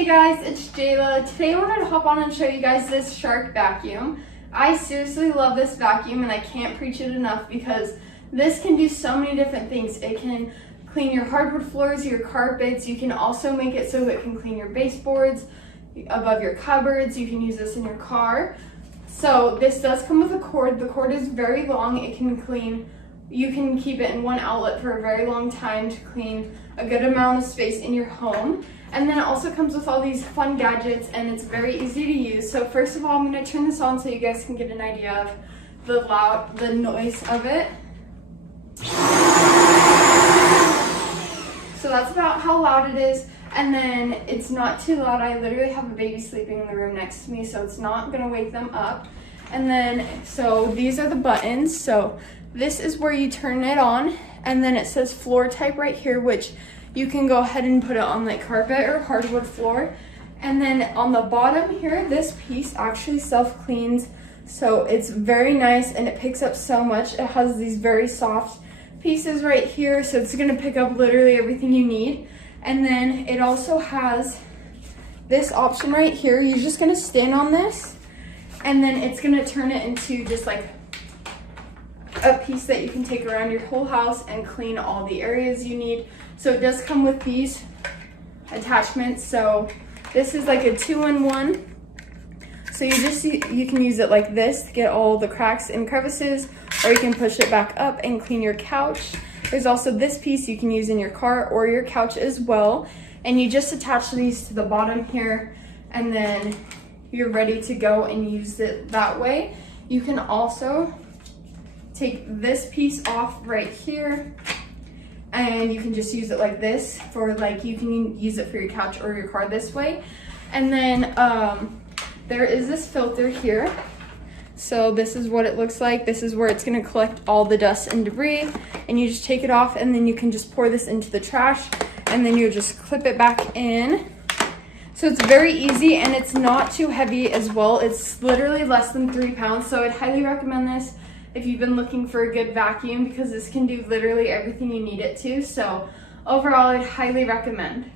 Hey guys, it's Jayla. Today I wanted to hop on and show you guys this Shark vacuum. I seriously love this vacuum and I can't preach it enough because this can do so many different things. It can clean your hardwood floors, your carpets. You can also make it so it can clean your baseboards, above your cupboards. You can use this in your car. So this does come with a cord. The cord is very long. It can clean, you can keep it in one outlet for a very long time to clean a good amount of space in your home. And then it also comes with all these fun gadgets and it's very easy to use. So first of all, I'm going to turn this on so you guys can get an idea of the noise of it. So that's about how loud it is. And then it's not too loud. I literally have a baby sleeping in the room next to me, so it's not going to wake them up. And then, so these are the buttons. So this is where you turn it on. And then it says floor type right here, which you can go ahead and put it on like carpet or hardwood floor. And then on the bottom here, this piece actually self-cleans. So it's very nice and it picks up so much. It has these very soft pieces right here. So it's gonna pick up literally everything you need. And then it also has this option right here. You're just gonna stand on this and then it's gonna turn it into just like a piece that you can take around your whole house and clean all the areas you need. So it does come with these attachments. So this is like a 2-in-1. So you can use it like this to get all the cracks and crevices, or you can push it back up and clean your couch. There's also this piece you can use in your car or your couch as well. And you just attach these to the bottom here and then you're ready to go and use it that way. You can also take this piece off right here and you can just use it like this for like, you can use it for your couch or your car this way. And then there is this filter here. So this is what it looks like. This is where it's gonna collect all the dust and debris and you just take it off and then you can just pour this into the trash and then you just clip it back in. So it's very easy and it's not too heavy as well. It's literally less than 3 pounds. So I'd highly recommend this if you've been looking for a good vacuum because this can do literally everything you need it to. So overall, I'd highly recommend.